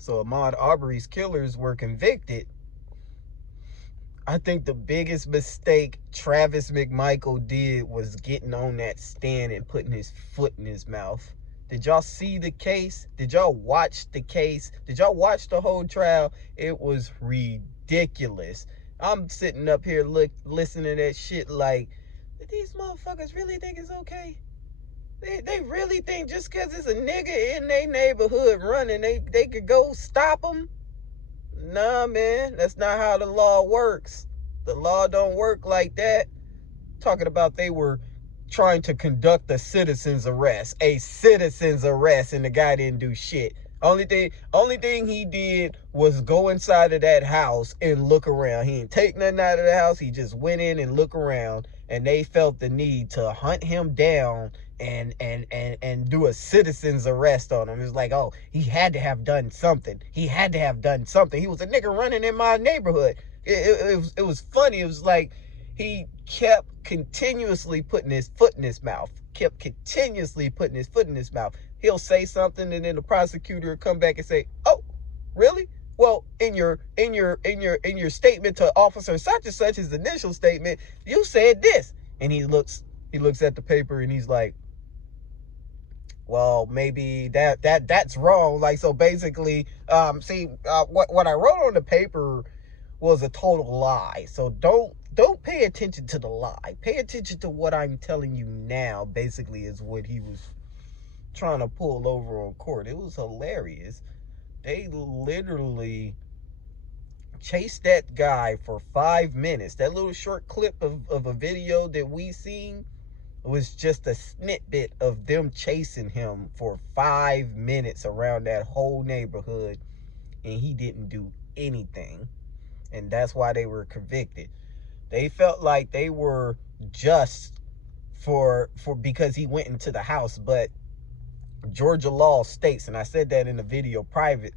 So Ahmaud Arbery's killers were convicted. I think the biggest mistake Travis McMichael did was getting on that stand and putting his foot in his mouth. Did y'all see the case? Did y'all watch the case? Did y'all watch the whole trial? It was ridiculous. I'm sitting up here listening to that shit like, did these motherfuckers really think it's okay? They really think just because it's a nigga in their neighborhood running, they could go stop them? Nah, man, that's not how the law works. The law don't work like that. Talking about they were trying to conduct a citizen's arrest. A citizen's arrest, and the guy didn't do shit. Only thing he did was go inside of that house and look around. He didn't take nothing out of the house. He just went in and looked around, and they felt the need to hunt him down and do a citizen's arrest on him. It's like, oh, he had to have done something. He had to have done something. He was a nigga running in my neighborhood. It was funny. It was like he kept continuously putting his foot in his mouth. He'll say something, and then the prosecutor will come back and say, "Oh, really? Well, in your statement to officer such and such, his initial statement, you said this." And he looks at the paper and he's like, well, maybe that's wrong. Like, so basically, what I wrote on the paper was a total lie. So don't pay attention to the lie. Pay attention to what I'm telling you now. Basically, is what he was trying to pull over on court. It was hilarious. They literally chased that guy for 5 minutes. That little short clip of a video that we seen was just a snippet of them chasing him for 5 minutes around that whole neighborhood, and he didn't do anything. And that's why they were convicted. They felt like they were just for because he went into the house, but Georgia law states, and I said that in the video prior,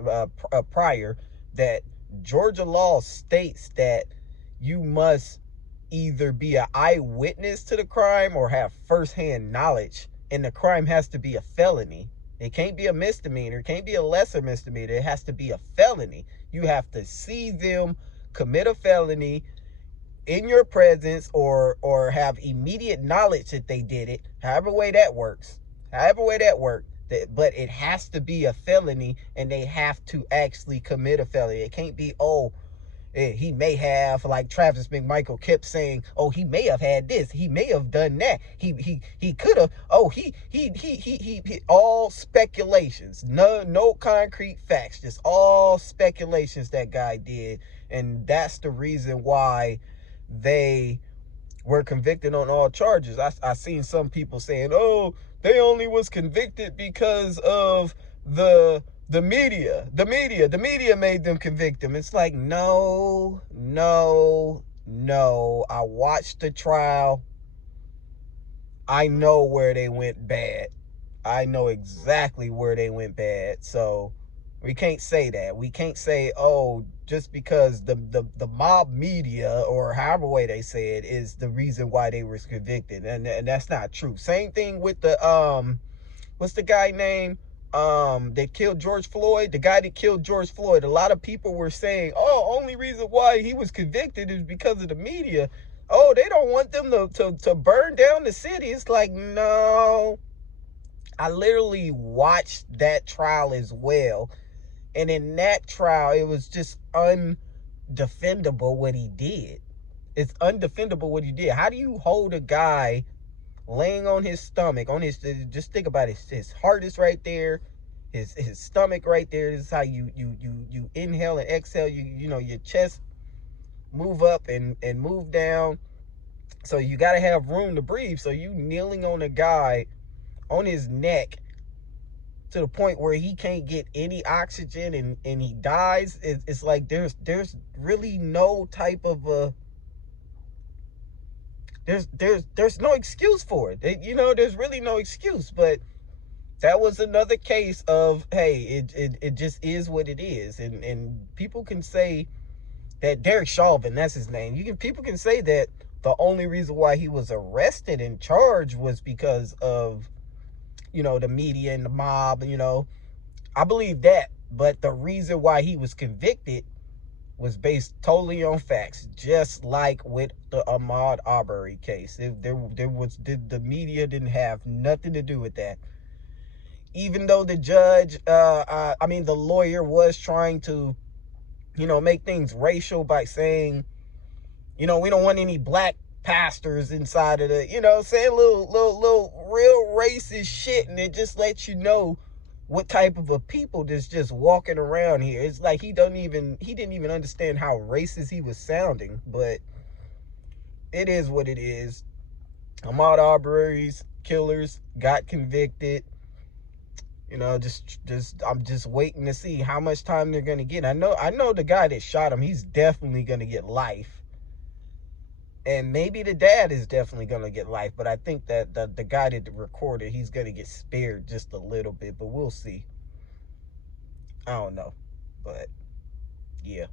that Georgia law states that you must either be an eyewitness to the crime or have firsthand knowledge, and the crime has to be a felony. It can't be a misdemeanor. It can't be a lesser misdemeanor. It has to be a felony. You have to see them commit a felony in your presence, or have immediate knowledge that they did it. However way that works. But it has to be a felony, and they have to actually commit a felony. It can't be, he may have, like Travis McMichael kept saying, oh, he may have had this, he may have done that, he could have, he all speculations, no concrete facts, just all speculations that guy did. And that's the reason why they were convicted on all charges. I seen some people saying, oh, they only was convicted because of the media. The media made them convict them. It's like, no. I watched the trial. I know where they went bad. I know exactly where they went bad. So we can't say that. We can't say, oh, just because the mob media, or however way they say it, is the reason why they were convicted. And that's not true. Same thing with the what's the guy name that killed George Floyd? The guy that killed George Floyd. A lot of people were saying, oh, only reason why he was convicted is because of the media. Oh, they don't want them to burn down the city. It's like, no. I literally watched that trial as well. And in that trial, it was just undefendable what he did. It's undefendable what he did. How do you hold a guy laying on his stomach, just think about it, his heart is right there, his stomach right there. This is how you inhale and exhale. Your chest move up and move down. So you got to have room to breathe. So you kneeling on a guy on his neck to the point where he can't get any oxygen and he dies. It's like there's really no type of there's no excuse for it. There's really no excuse. But that was another case of, hey, it just is what it is. And people can say that Derek Chauvin, that's his name. People can say that the only reason why he was arrested and charged was because of, the media and the mob. I believe that. But the reason why he was convicted was based totally on facts, just like with the Ahmaud Arbery case. The media didn't have nothing to do with that. Even though the judge, the lawyer was trying to, make things racial by saying, we don't want any black pastors inside of the, saying little real racist shit, and it just lets you know what type of a people that's just walking around here. It's like he didn't even understand how racist he was sounding, but it is what it is. Ahmaud Arbery's killers got convicted. I'm just waiting to see how much time they're gonna get. I know the guy that shot him, he's definitely gonna get life. And maybe the dad is definitely gonna get life, but I think that the guy that recorded, he's gonna get spared just a little bit, but we'll see. I don't know. But yeah.